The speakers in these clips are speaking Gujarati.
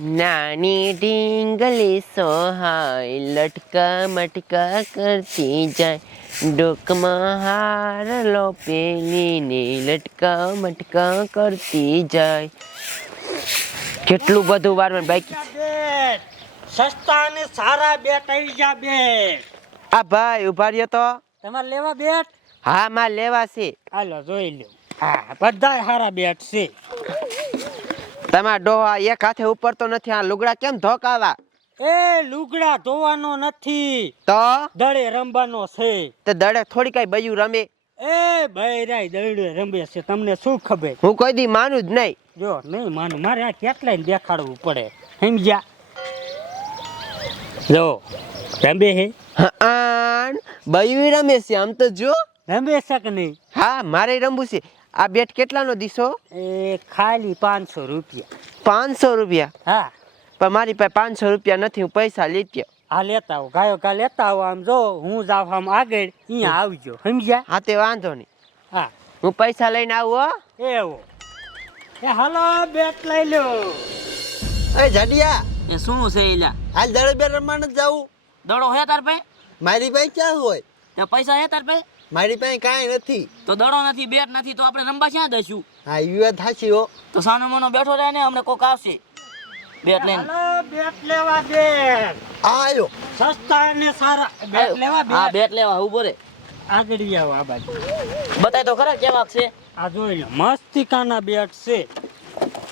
નાની ઢીંગલી સોહાય લટકા મટકા કરતી જાય. ડોકમાં હાર લો ને લટકા મટકા કરતી જાય. કેટલું બધું વાર બાકી? બેટ સસ્તા અને સારા બેટ આવી જા બેટ આ ભાઈ ઊભા રહ્યો તો. તમારે લેવા બેટ? હા માં લેવા છે. હાલો જોઈ લો હા બધાય સારા બેટ છે. તમારા ડોહા એક હાથે ઉપર તો નથી આ લુગડા કેમ ધોકાવા? એ લુગડા ધોવાનો નથી. તો? દડે રમવાનો છે. તે દડે થોડી કઈ બયું રમે? એ બૈરાય દડે રમે છે તમને શું ખબર? હું કોઈ દી માનું જ નહીં. જો નહીં માનું. મારે આ કેટલાય દેખાડવું પડે. સમજ્યા? જો રમે હે? હા બયું રમે છે આમ તો જો રમે છે કે નહીં? હા મારે રમવું છે. આ બેટ કેટલાનો દીસો એ ખાલી પાંચસો રૂપિયા. પાંચસો રૂપિયા? હા. પણ મારી પાસે પાંચસો રૂપિયા નથી હું પૈસા લીધ્યો આ લેતા આવો. ગાયો કા લેતા આવો આમ જો હું જાવ આમ આગળ અહીંયા આવજો. સમજ્યા? હા તે વાંધો નહીં. હા. હું પૈસા લઈને આવું હો. એવો. એ હાલો બેટ લઈ લો. એ જડિયા. એ શું છે એલા હાલ દડે બે રમવા નથી જાવું? દડો હે તાર પે મારી પાસે ક્યાં હોય? તે પૈસા હે તાર પાસે? મારી પાસે કાંઈ નથી. તો દડો નથી બેટ નથી તો આપણે રમવા ક્યાં દઈશું હા એ વાત સાચી હો. તો સાનો મનો બેઠો રહે ને અમને કોક આવશે. બેટ લઈને. બેટ લેવા દે. આયો. સસ્તા અને સારા. બેટ લેવા હા બેટ લેવા ઊભો રે. આગળ આવો આ બાજુ. બતાય તો ખરા કેવા છે. આ જોઈ લે મસ્તિકાના બેટ છે.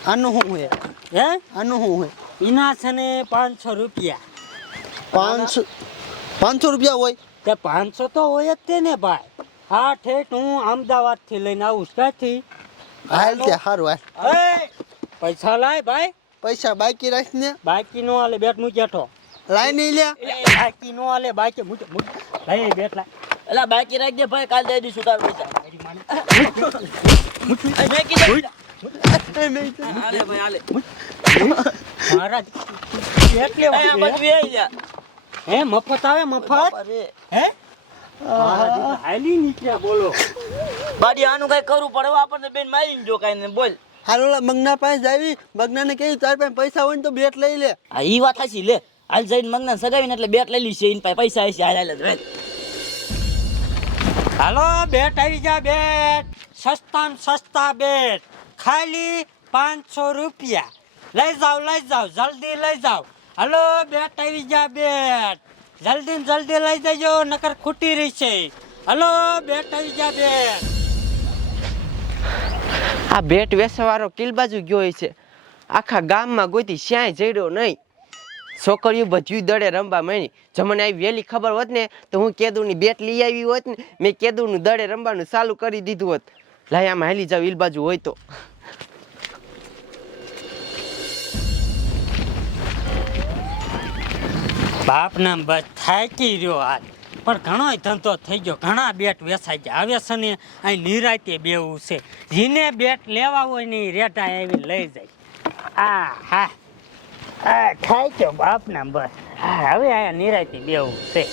આનું શું હે હે? આનું શું હે એના છે ને પાંચસો રૂપિયા. પાંચસો પાંચસો રૂપિયા હોય? તે પાંચસો તો હોય જ તે ને ભાઈ. હા ઠેઠ હું અમદાવાદથી લઈને આવું છું. ક્યાંથી? હાલ તે સારું હાલ. પૈસા લાય ભાઈ. પૈસા બાકી રાખીને બાકી નો આલે બેટ મૂકી હેઠો લાય નહીં લે બાકી નો આલે બાકી મૂકી મૂકે લઈ બેટ લાય. એલા બાકી રાખજે ભાઈ કાલ દઈ દઈશું તાર પૈસા. એ મેં કીધું. ભાઈ મહારાજ બેટ હે મફત આવે મફત? અરે, હે? હાલી નીકળ્યા બોલો. બાડી આનું કઈ કરવું પડે આપણને બેન મારીને જો કાંઈ ને બોલ. હાલો મંગના પાસે જાવી મગનાને કહી તાર પાસે પૈસા હોય ને તો બેટ લઈ લે. હા ઈ વાત હાચી લે. હાલ જઈને મંગના સગાવીને એટલે બેટ લઈ લીધી છે એની પાસે પૈસા હશે હાલ હાલ. હાલો બેટ આવી જા બેટ. સસ્તા સસ્તા બેટ. ખાલી પાંચસો રૂપિયા. લઈ જાઓ લઈ જાઓ જલ્દી લઈ જાઓ. હાલો, બેટ આવી જા, બેટ. જલ્દી જલ્દી લઈ જજો, નકર ખૂટી રહી છે. હલો, બેટ આવી જા, બેટ. આ બેટ વેસવાળો કિલ બાજુ ગયો છે. આખા ગામમાં ગોતી શ્યાય જડ્યો નહીં. છોકરીઓ બધું દડે રમવા માંડી. જો મને આવી વહેલી ખબર હોત ને, તો હું કેદુની બેટ લઈ આવી હોત ને, મેં કેદુનું દડે રમવાનું ચાલુ કરી દીધું હોત. લાય, આમાં હેલી જાવ ઈલ બાજુ હોય તો. બાપ નામ બસ થાકી રહ્યો આજ પણ ઘણો ધંધો થઈ ગયો. ઘણા બેટ વેસાઈ ગયા. હવે ને, અહીં નિરાતે બેવું છે. જીને બેટ લેવા હોય ને રેટા આવી લઈ જાય. આ, હા. આ થાય ગયો બાપ નામ બસ હવે આ નિરાતે બેવું છે.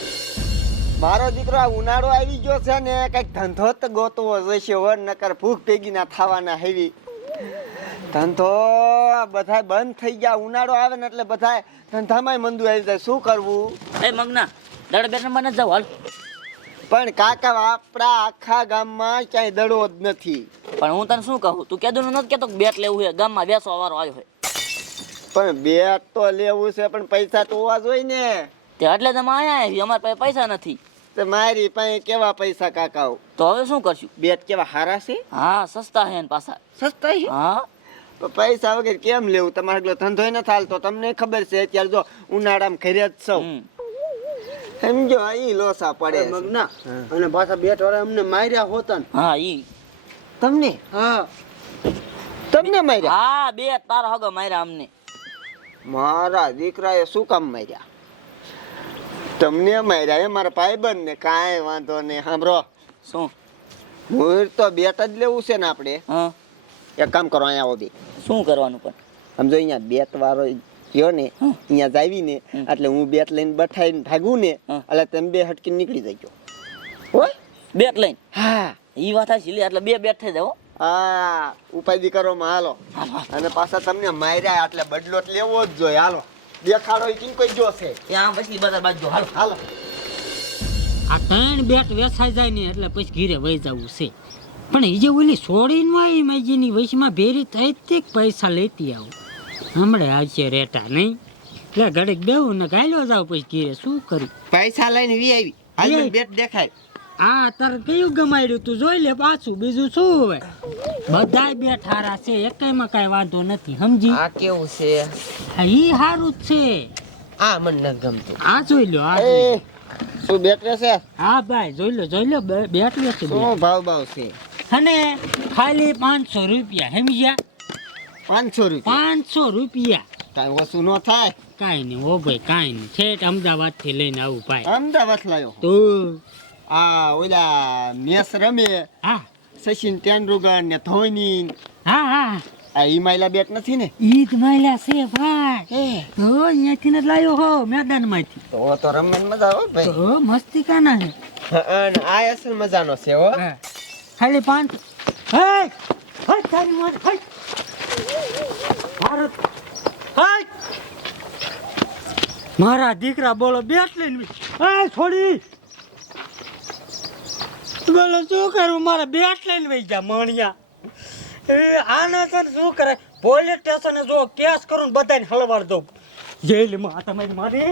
મારો દીકરો આ ઉનાળો આવી ગયો છે ને, કંઈક ધંધો તો ગોતવો જોઈશે વર નકર ભૂખ ભેગી ના થવાના હેવી. ધંધો બધા બંધ થઈ ગયા ઉનાળો આવે ને એટલે બધા ધંધામાં મંદુ આવી જાય. શું કરવું? એ મગના દડ રમવા જાવ હાલ. પણ કાકા આપણા આખા ગામમાં ક્યાંય દડો જ નથી. પણ હું તને શું કહું? તું કેદું નથી કેતો બેટ લેવું છે? ગામમાં બેસો વાળો આવ્યો હોય પણ બેટ તો લેવું છે પણ પૈસા તો હોવા જોઈએ ને. તે એટલે તમે આયા અમારી પાસે પૈસા નથી. તો મારી પાસે કેવા પૈસા કાકાઓ? તો હવે શું કરશું? બેટ કેવા હારા છે? હા સસ્તા છે પાછા. સસ્તા હા. પૈસા વગર કેમ લેવું? તમારે એટલો ધંધો ન થાલતો તમને ખબર છે અત્યારે જો ઉનાળામાં ઘરે જ સૌ સમજો અહીં લોસા પડે મગના અને પાછા બેટ વાળા અમને માર્યા હોતા ને હા ઈ. તમને? હા. તમને માર્યા? હા બે તારા હગો માર્યા અમને. મારા દીકરાએ શું કામ માર્યા? તમને માર્યા એ મારા ભાઈબંધ ને કાંઈ વાંધો નહીં સાંભળો. શું? મુહૂર્ત તો બેટ જ લેવું છે ને આપણે. હા. એક કામ કરો અહીંયા આવો બે શું કરવાનું પણ? સમજો અહીંયા બેટ વાળો ગયો ને અહીંયા જાવી ને એટલે હું બેટ લઈને બઠાઈને ભાગું ને એટલે તમે બે હટકીને નીકળી જજો હોય? બેટ લઈને? હા. ઈ વાત છે એટલે બે બેટ થઈ જાવ હા. ઉપાય કરો માં હાલો. અને પાછા તમને માર્યા એટલે બદલો લેવો જ જોઈએ. હાલો. દેખાડો ઈ કોઈ જોશે ત્યાં પછી બધા બાજુ હાલો. હાલો. આ ત્રણ બેટ વેસાઈ જાય ને એટલે પછી ઘીરે વહી જવું છે. પણ એ જે ઓલી છોડીને એ માજીની વયસમાં ભેરી થઈ તે પૈસા લેતી આવું. હમણાં આવશે રેટા નહીં. એટલે ઘડીક બેવું ને ગાયલો જાવ પછી ઘીરે શું કરી? પૈસા લઈને વી આવી. હાલ બેટ દેખાય. આ તારે કયું ગમાડ્યું તું? જોઈ લે પાછું. બીજું શું હોય બધાય બેટ હારા છે. એકેયમાં કાંઈ વાંધો નથી. સમજી? આ કેવું છે? હા ઈ સારું જ છે. આ મને ન ગમતું. આ જોઈ લો આ શું બેટ રહેશે હા ભાઈ જોઈ લો જોઈ લો. બે- બેટ વેચી દે શું ભાવ ભાવ છે? અને ખાલી પાંચસો રૂપિયા સમજ્યા? પાંચસો રૂપિયા? પાંચસો રૂપિયા. કાંઈ ઓછું ન થાય. કાંઈ નહીં હો ભાઈ કાંઈ નહીં. છે અમદાવાદથી લઈને આવું ભાઈ. અમદાવાદ લાયો. તો? આ ઓલા મેસ રમે હા. સચિન તેંડુલકર ને ધોની. હા હા. આ હિમાયલા બેટ નથી ને? ઈદ માયલા છે ભાઈ. તો અહીંયાથી ને જ લાયો હો મેદાનમાંથી તો તો રમવાની મજા આવે ભાઈ. તો મસ્તી કાના છે? અને આ અસલ મજાનો છે હો. હા. ખાલી પાંચ. હે? હે, તારી મોજ, હે? ભારત. હે? મારા દીકરા બોલો બેટ લઈને હે, છોડી. બોલો, શું કરું? મારા બેટ લઈને વહી જા, માણિયા. આના સર શું કરે? પોલીસ સ્ટેશને જો કેસ કરું બધાને હળવાડ દઉં. જેલમાં તમારી મારી?